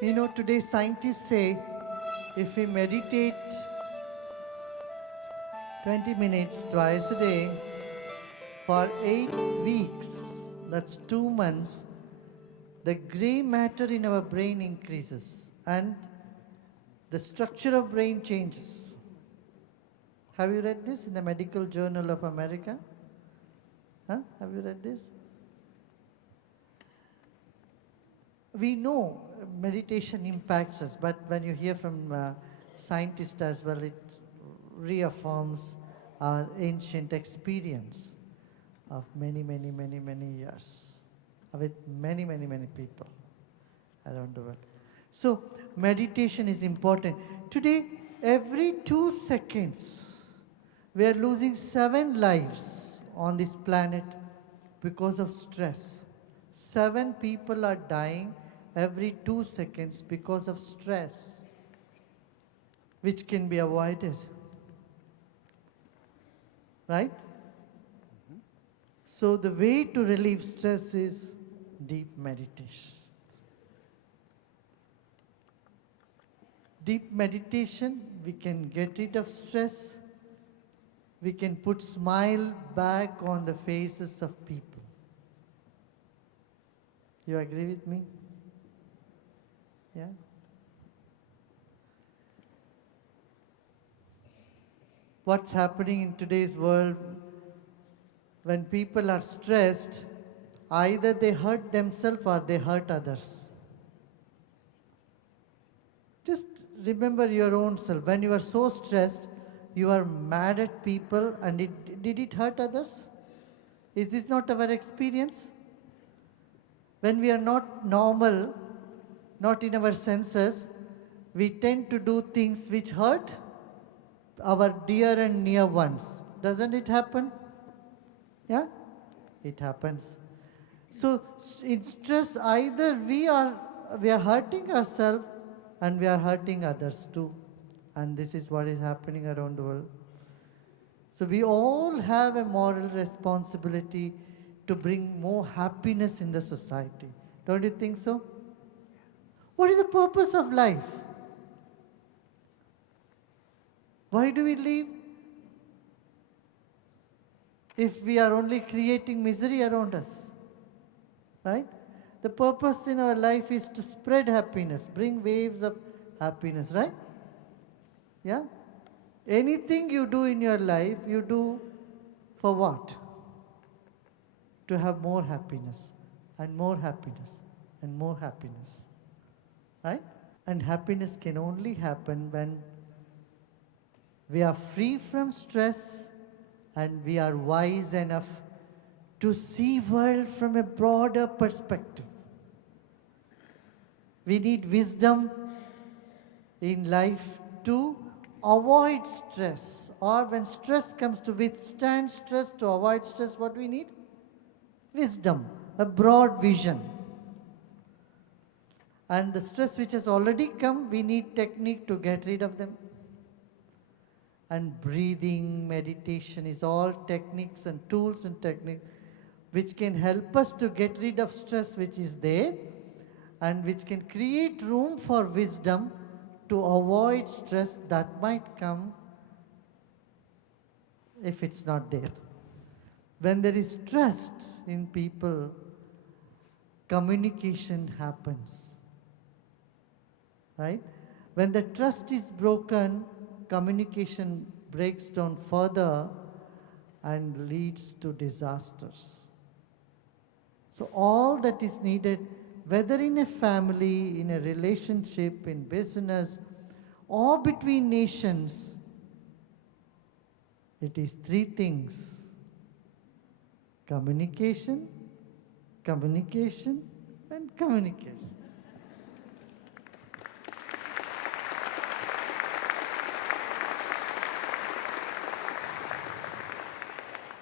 You know, today scientists say if we meditate 20 minutes twice a day for 8 weeks, that's 2 months, the gray matter in our brain increases and the structure of brain changes. Have you read this in the Medical Journal of America? Huh? Have you read this? We know meditation impacts us, but when you hear from scientists as well, it reaffirms our ancient experience of many, many, many, many years with many, many, many people around the world. So meditation is important. Today, every 2 seconds, we are losing 7 lives on this planet because of stress. 7 people are dying every 2 seconds because of stress, which can be avoided. Right? So the way to relieve stress is deep meditation. Deep meditation, we can get rid of stress. We can put smile back on the faces of people. You agree with me? Yeah? What's happening in today's world, when people are stressed, either they hurt themselves or they hurt others. Just remember your own self. When you are so stressed, you are mad at people, and did it hurt others? Is this not our experience? When we are not normal, not in our senses, we tend to do things which hurt our dear and near ones. Doesn't it happen? Yeah? It happens. So in stress, either we are hurting ourselves and we are hurting others too. And this is what is happening around the world. So we all have a moral responsibility to bring more happiness in the society. Don't you think so? What is the purpose of life? Why do we live? If we are only creating misery around us, right? The purpose in our life is to spread happiness, bring waves of happiness, right? Yeah? Anything you do in your life, you do for what? To have more happiness, and more happiness, and more happiness, right? And happiness can only happen when we are free from stress and we are wise enough to see world from a broader perspective. We need wisdom in life to avoid stress, or when stress comes, to withstand stress, to avoid stress, what we need? Wisdom, a broad vision. And the stress which has already come, we need technique to get rid of them. And breathing, meditation is all techniques and tools and techniques which can help us to get rid of stress which is there, and which can create room for wisdom to avoid stress that might come if it's not there. When there is trust in people, communication happens. Right? When the trust is broken, communication breaks down further and leads to disasters. So all that is needed, whether in a family, in a relationship, in business, or between nations, it is 3 things: communication, communication, and communication.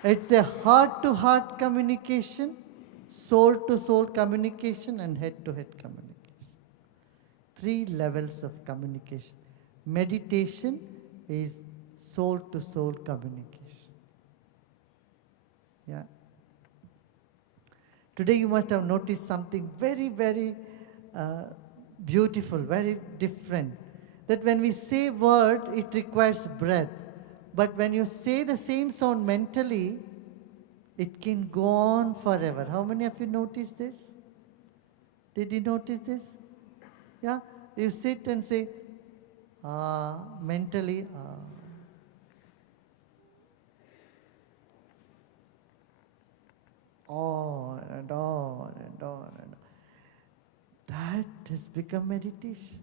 It's a heart-to-heart communication, soul-to-soul communication, and head-to-head communication. Three levels of communication. Meditation is soul-to-soul communication. Yeah. Today you must have noticed something very, very beautiful, very different. That when we say word, it requires breath. But when you say the same sound mentally, it can go on forever. How many of you noticed this? Did you notice this? Yeah? You sit and say, mentally, on and on and on and on. That has become meditation.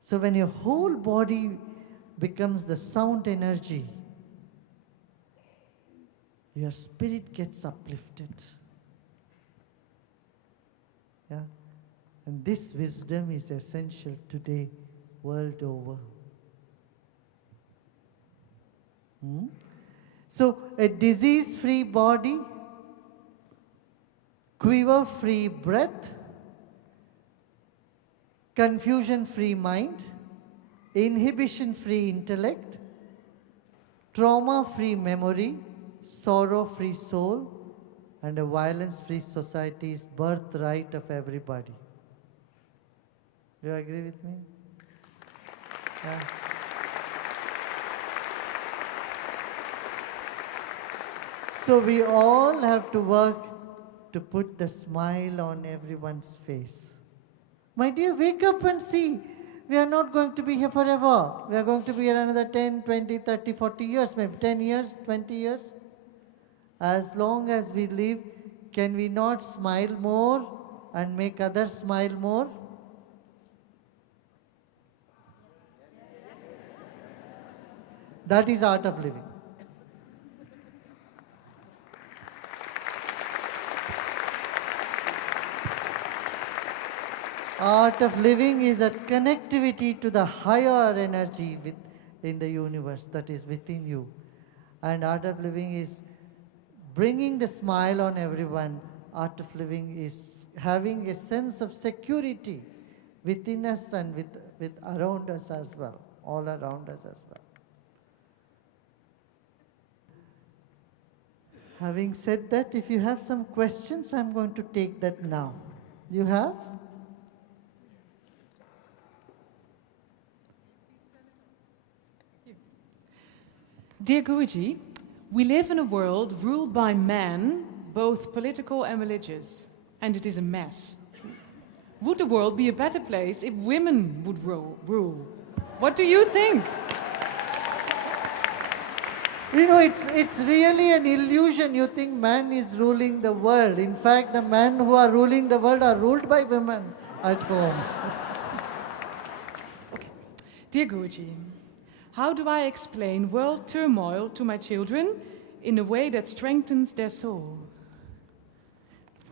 So when your whole body becomes the sound energy, your spirit gets uplifted. Yeah? And this wisdom is essential today, world over. So a disease-free body, quiver-free breath, confusion-free mind, inhibition-free intellect, trauma-free memory, sorrow-free soul, and a violence-free society is birthright of everybody. Do you agree with me? Yeah. So we all have to work to put the smile on everyone's face. My dear, wake up and see. We are not going to be here forever. We are going to be here another 10, 20, 30, 40 years, maybe 10 years, 20 years. As long as we live, can we not smile more and make others smile more? That is art of living. Art of living is that connectivity to the higher energy in the universe that is within you. And art of living is bringing the smile on everyone. Art of living is having a sense of security within us and with around us as well, all around us as well. Having said that, if you have some questions, I'm going to take that now. You have? Dear Guruji, we live in a world ruled by men, both political and religious, and it is a mess. Would the world be a better place if women would rule? What do you think? You know, it's really an illusion. You think man is ruling the world. In fact, the men who are ruling the world are ruled by women at home. Okay. Dear Guruji, how do I explain world turmoil to my children in a way that strengthens their soul?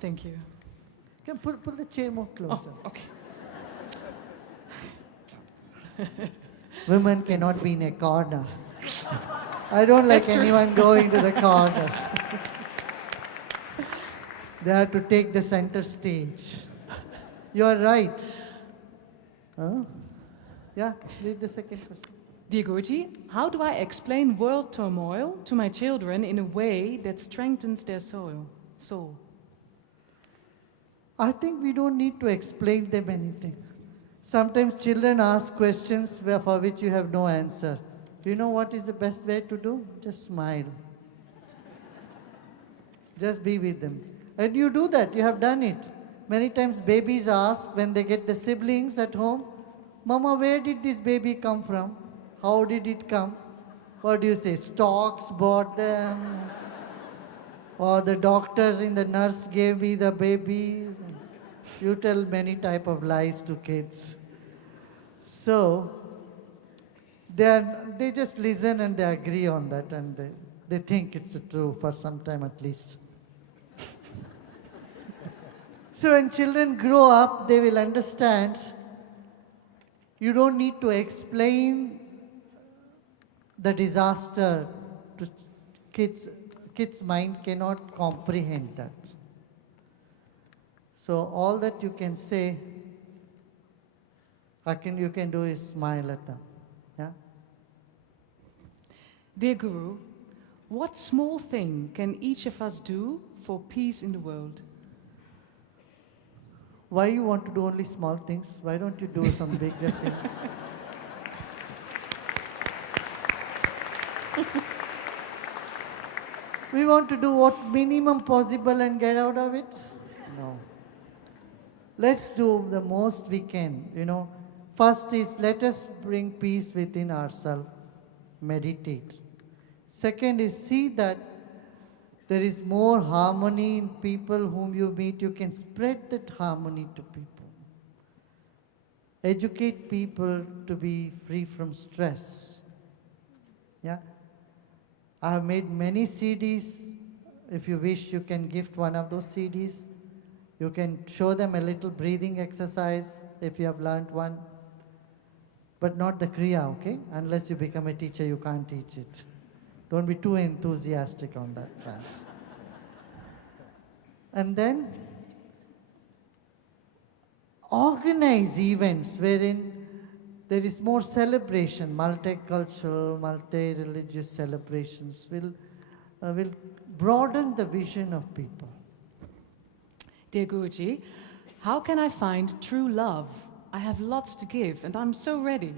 Thank you. Can pull the chair more closer. Oh, okay. Women cannot be in a corner. I don't like anyone going to the corner. They have to take the center stage. You are right. Huh? Yeah, read the second question. Dear Guruji, how do I explain world turmoil to my children in a way that strengthens their soul? I think we don't need to explain them anything. Sometimes children ask questions for which you have no answer. You know what is the best way to do? Just smile. Just be with them. And you do that, you have done it. Many times babies ask when they get the siblings at home, Mama, where did this baby come from? How did it come? What do you say? Stocks bought them? Or the doctor and the nurse gave me the baby? You tell many type of lies to kids. So, they just listen and they agree on that and they think it's true for some time at least. So when children grow up, they will understand you don't need to explain the disaster to kids. Kids' mind cannot comprehend that. So all that you can say, you can do is smile at them. Yeah? Dear Guru, what small thing can each of us do for peace in the world? Why you want to do only small things? Why don't you do some bigger things? We want to do what minimum possible and get out of it? No. Let's do the most we can. First is let us bring peace within ourselves. Meditate. Second is see that there is more harmony in people whom you meet. You can spread that harmony to people. Educate people to be free from stress. Yeah? I have made many CDs. If you wish, you can gift one of those CDs. You can show them a little breathing exercise if you have learned one. But not the Kriya, okay? Unless you become a teacher, you can't teach it. Don't be too enthusiastic on that front. And then organize events wherein there is more celebration, multicultural, multi-religious celebrations will broaden the vision of people. Dear Guruji, how can I find true love? I have lots to give and I'm so ready.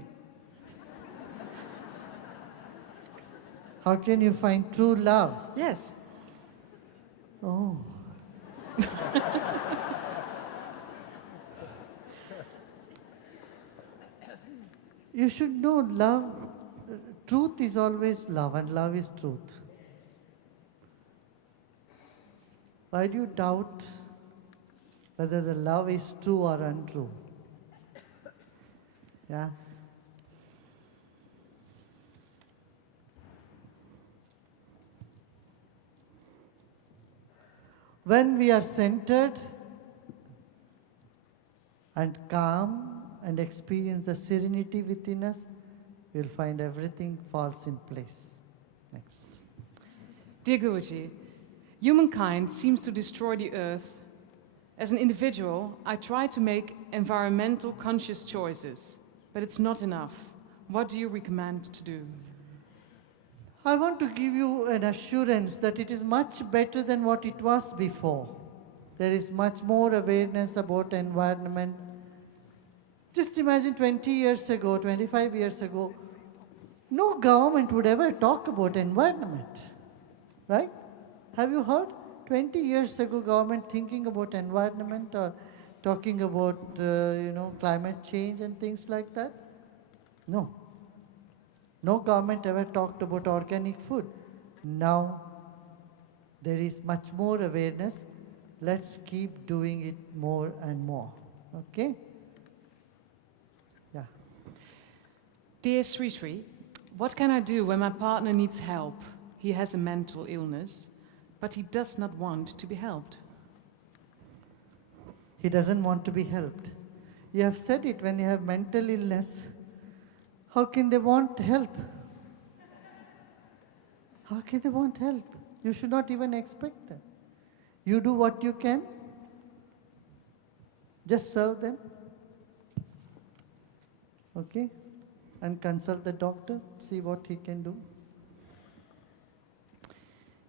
How can you find true love? Yes. Oh. You should know love, truth is always love and love is truth. Why do you doubt whether the love is true or untrue? Yeah? When we are centered and calm and experience the serenity within us, we'll find everything falls in place. Next. Dear Guruji, humankind seems to destroy the earth. As an individual, I try to make environmental conscious choices, but it's not enough. What do you recommend to do? I want to give you an assurance that it is much better than what it was before. There is much more awareness about environment. Just imagine 20 years ago, 25 years ago, no government would ever talk about environment, right? Have you heard? 20 years ago, government thinking about environment or talking about, climate change and things like that? No. No government ever talked about organic food. Now, there is much more awareness. Let's keep doing it more and more. Okay? Yeah. Dear Sri Sri, what can I do when my partner needs help? He has a mental illness, but he does not want to be helped. He doesn't want to be helped. You have said it, when you have mental illness, how can they want help? How can they want help? You should not even expect that. You do what you can. Just serve them. Okay? And consult the doctor, see what he can do.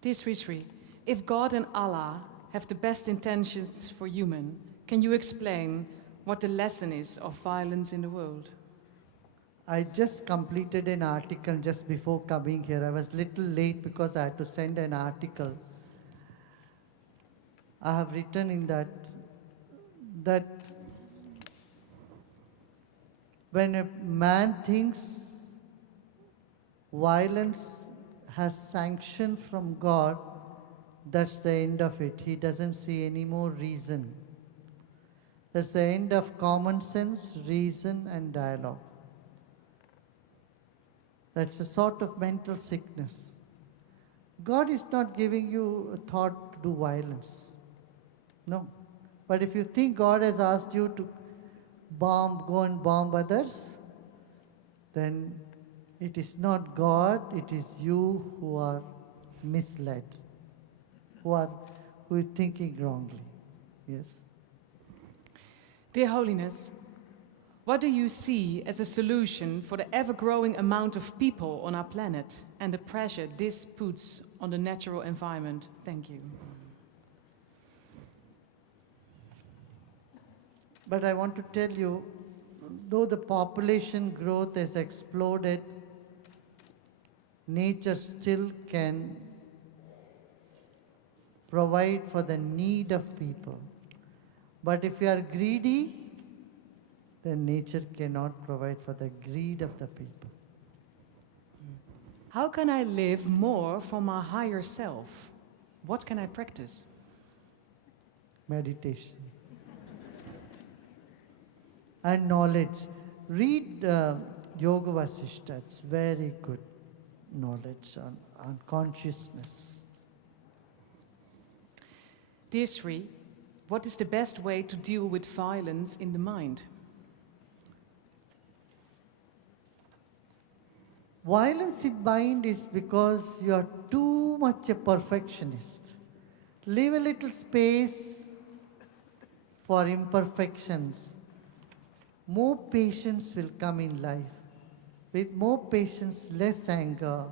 Dear Sri Sri, if God and Allah have the best intentions for human, can you explain what the lesson is of violence in the world? I just completed an article just before coming here. I was little late because I had to send an article. I have written in that when a man thinks violence has sanction from God, that's the end of it. He doesn't see any more reason. That's the end of common sense, reason, and dialogue. That's a sort of mental sickness. God is not giving you a thought to do violence. No. But if you think God has asked you to go and bomb others, then it is not God, it is you who are misled, who are thinking wrongly. Yes. Dear Holiness, What do you see as a solution for the ever-growing amount of people on our planet and the pressure this puts on the natural environment? Thank you. But I want to tell you, though the population growth has exploded, nature still can provide for the need of people. But if you are greedy, then nature cannot provide for the greed of the people. How can I live more for my higher self? What can I practice? Meditation. And knowledge. Read Yoga Vasishta. It's very good knowledge on consciousness. Dear Sri, what is the best way to deal with violence in the mind? Violence in mind is because you are too much a perfectionist. Leave a little space for imperfections. More patience will come in life. With more patience, less anger.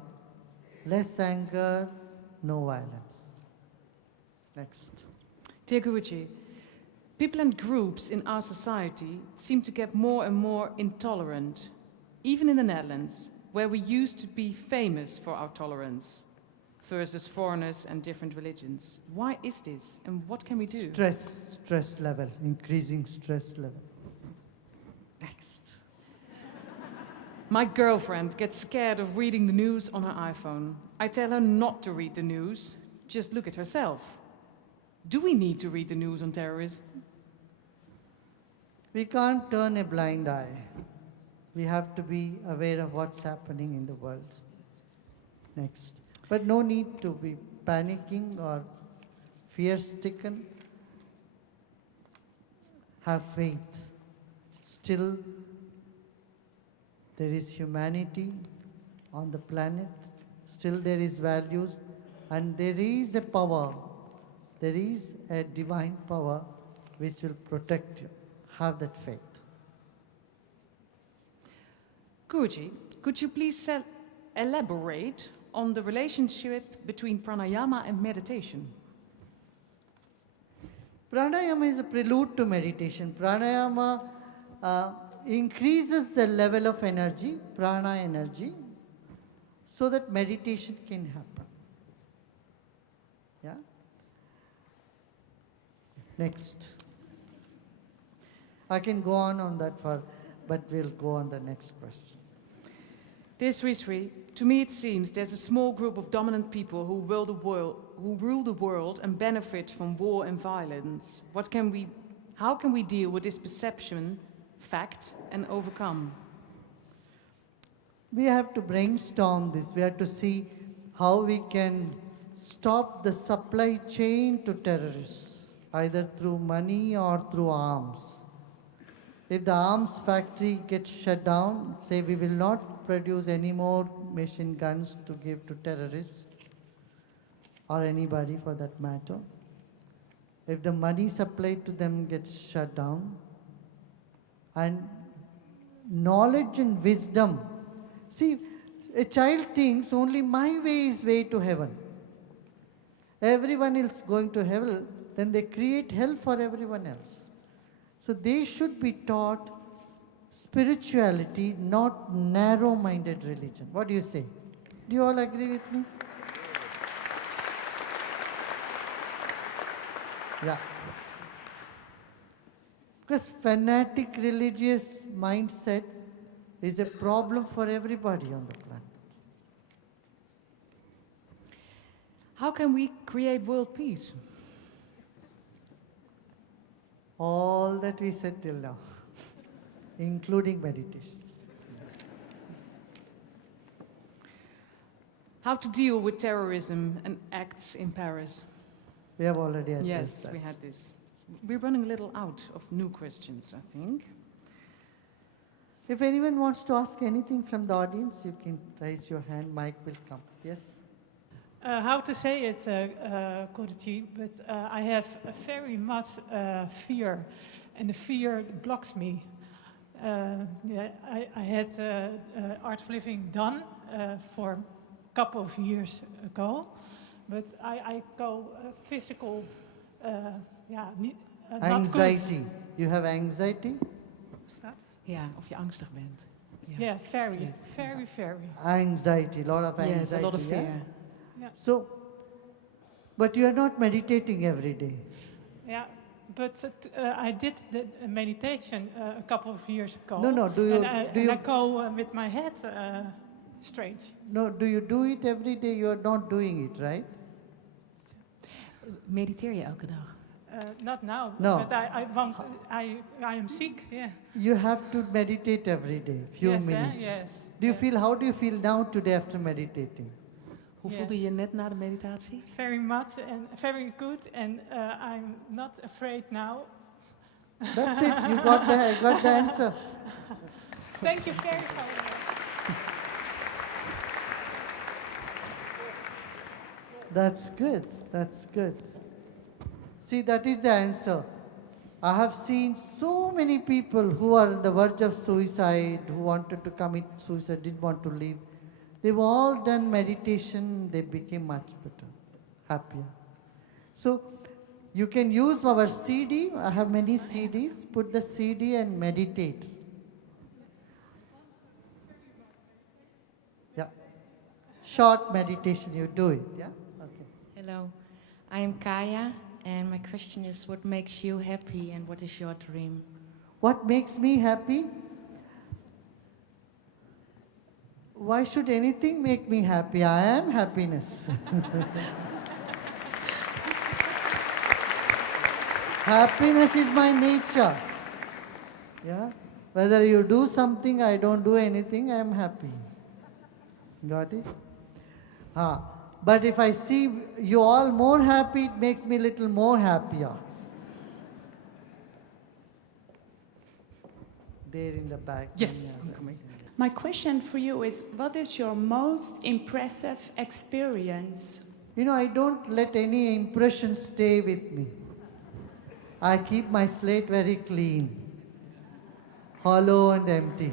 Less anger, no violence. Next. Dear Guruji, people and groups in our society seem to get more and more intolerant, even in the Netherlands, where we used to be famous for our tolerance versus foreigners and different religions. Why is this, and what can we do? Stress level, increasing stress level. Next. My girlfriend gets scared of reading the news on her iPhone. I tell her not to read the news, just look at herself. Do we need to read the news on terrorism? We can't turn a blind eye. We have to be aware of what's happening in the world. Next. But no need to be panicking or fear-stricken. Have faith. Still, there is humanity on the planet. Still, there is values. And there is a power. There is a divine power which will protect you. Have that faith. Guruji, could you please elaborate on the relationship between pranayama and meditation? Pranayama is a prelude to meditation. Pranayama increases the level of energy, prana energy, so that meditation can happen. Yeah? Next. I can go on that but we'll go on the next question. Dear Sri Sri, to me it seems there's a small group of dominant people who rule the world and benefit from war and violence. How can we deal with this perception, fact, and overcome? We have to brainstorm this. We have to see how we can stop the supply chain to terrorists, either through money or through arms. If the arms factory gets shut down, say we will not produce any more machine guns to give to terrorists or anybody for that matter. If the money supplied to them gets shut down, and knowledge and wisdom. See, a child thinks only my way is way to heaven. Everyone else going to hell, then they create hell for everyone else. So they should be taught spirituality, not narrow-minded religion. What do you say? Do you all agree with me? Yeah. Because fanatic religious mindset is a problem for everybody on the planet. How can we create world peace? All that we said till now, including meditation. How to deal with terrorism and acts in Paris? We have already addressed Yes, that. we had this. We're running a little out of new questions, I think. If anyone wants to ask anything from the audience, you can raise your hand, mic will come. Yes? How to say it, Guruji, but I have very much fear, and the fear blocks me. yeah, I had art of living done for a couple of years ago, but I go physical, yeah, not Anxiety. good. You have anxiety? What's that? Ja, of je angstig bent. Ja. Yeah, very, Yes. very, very. Anxiety, a lot of anxiety. Yes, a lot of yeah? fear. Yeah, So, but you are not meditating every day. yeah. But I did the meditation a couple of years ago. No, do you- and do I you- go with my head straight. No, do you do it every day? You are not doing it, right? Mediteer je elke dag? Not now, No. but I want. I am sick. Yeah. You have to meditate every day, few yes, minutes. yes. Do you feel, how do you feel now today after meditating? Hoe Yes. voelde je net na de meditatie? Very much and very good, and I'm not afraid now. That's it, you got the answer. Thank you very much. That's good, that's good. See, that is the answer. I have seen so many people who are on the verge of suicide, who wanted to commit suicide, didn't want to live. They've all done meditation, they became much better, happier. So, you can use our CD, I have many CDs, put the CD and meditate. Yeah. Short meditation, you do it, yeah? Okay. Hello, I am Kaya, and my question is, what makes you happy and what is your dream? What makes me happy? Why should anything make me happy? I am happiness. Happiness is my nature. Yeah? Whether you do something, I don't do anything, I am happy. Got it? But if I see you all more happy, it makes me a little more happier. There in the back. Yes, Yeah. I'm coming. My question for you is, what is your most impressive experience? You know, I don't let any impression stay with me. I keep my slate very clean, hollow and empty.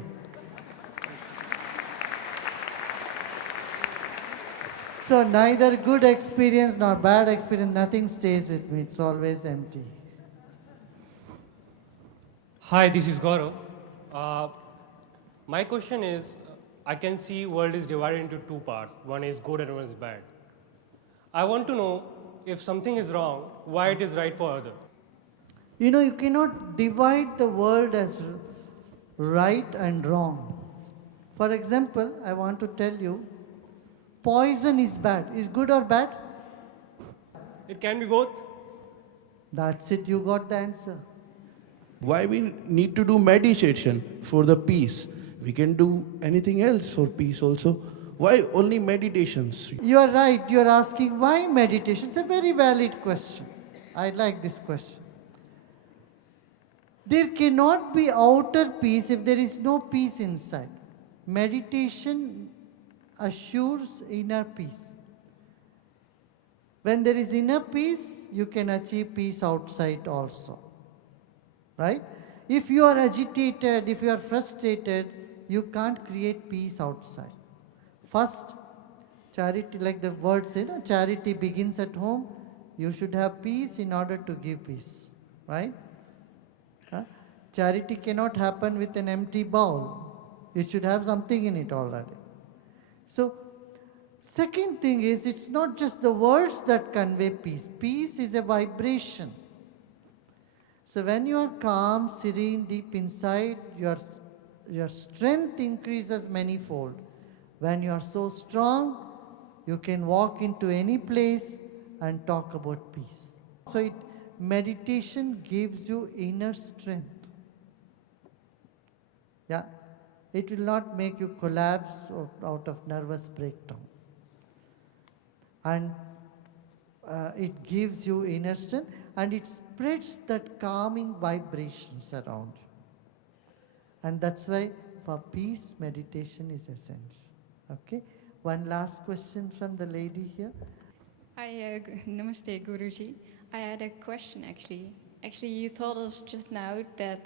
So neither good experience nor bad experience, nothing stays with me. It's always empty. Hi, this is Gaurav. My question is, I can see world is divided into two parts. One is good and one is bad. I want to know if something is wrong, why it is right for other. You know, you cannot divide the world as right and wrong. For example, I want to tell you, poison is bad. Is good or bad? It can be both. That's it, you got the answer. Why we need to do meditation for the peace? We can do anything else for peace also. Why only meditations? You are right, you are asking why meditation. It's a very valid question. I like this question. There cannot be outer peace if there is no peace inside. Meditation assures inner peace. When there is inner peace, you can achieve peace outside also. Right? If you are agitated, if you are frustrated, you can't create peace outside. First, charity, like the word says, charity begins at home. You should have peace in order to give peace. Right? Charity cannot happen with an empty bowl. It should have something in it already. So, second thing is, it's not just the words that convey peace. Peace is a vibration. So when you are calm, serene, deep inside, your strength increases manifold. When you are so strong, you can walk into any place and talk about peace. So meditation gives you inner strength. Yeah, it will not make you collapse out of nervous breakdown. And it gives you inner strength and it spreads that calming vibrations around you. And that's why for peace, meditation is essential. Okay? One last question from the lady here. Namaste, Guruji. I had a question actually. Actually, you told us just now that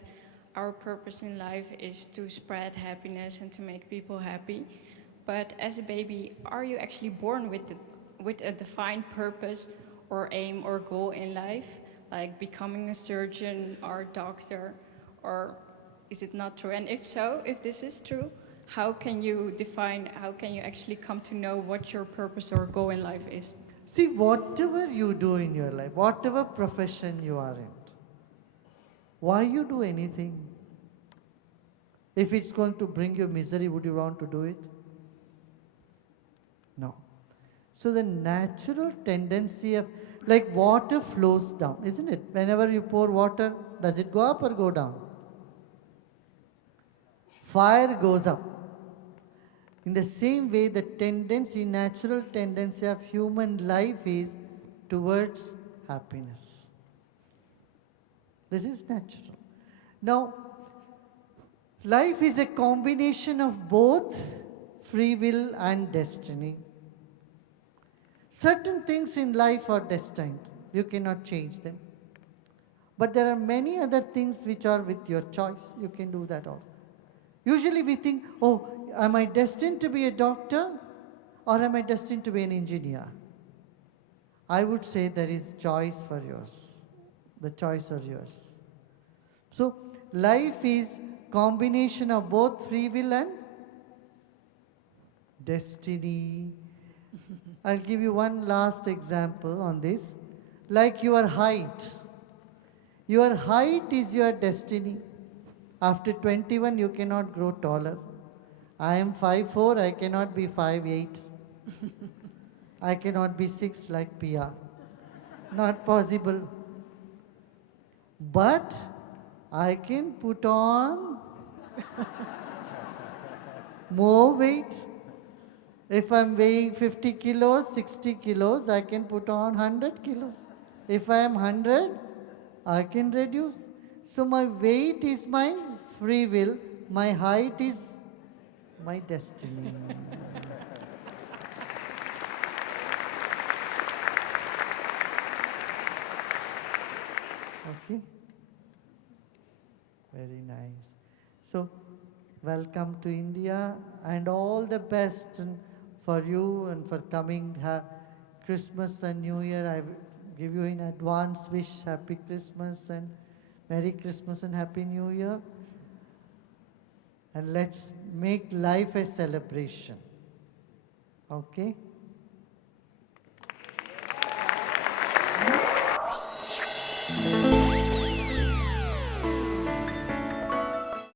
our purpose in life is to spread happiness and to make people happy. But as a baby, are you actually born with a defined purpose or aim or goal in life, like becoming a surgeon or a doctor, or is it not true? And if so, if this is true, how can you actually come to know what your purpose or goal in life is? See, whatever you do in your life, whatever profession you are in, why you do anything? If it's going to bring you misery, would you want to do it? No. So the natural tendency of, like water flows down, isn't it? Whenever you pour water, does it go up or go down? Fire goes up. In the same way, the tendency, natural tendency of human life is towards happiness. This is natural. Now, life is a combination of both free will and destiny. Certain things in life are destined. You cannot change them. But there are many other things which are with your choice. You can do that also. Usually we think, oh, am I destined to be a doctor or am I destined to be an engineer? I would say there is choice for yours. The choice are yours. So life is combination of both free will and destiny. I'll give you one last example on this. Like your height. Your height is your destiny. After 21, you cannot grow taller. I am 5'4", I cannot be 5'8". I cannot be 6 like Pia. Not possible. But I can put on more weight. If I'm weighing 50 kilos, 60 kilos, I can put on 100 kilos. If I am 100, I can reduce. So my weight is my free will, my height is my destiny. Okay? Very nice. So, welcome to India and all the best for you and for coming Christmas and New Year. I give you in advance wish Happy Christmas and Merry Christmas and Happy New Year. And let's make life a celebration. Okay?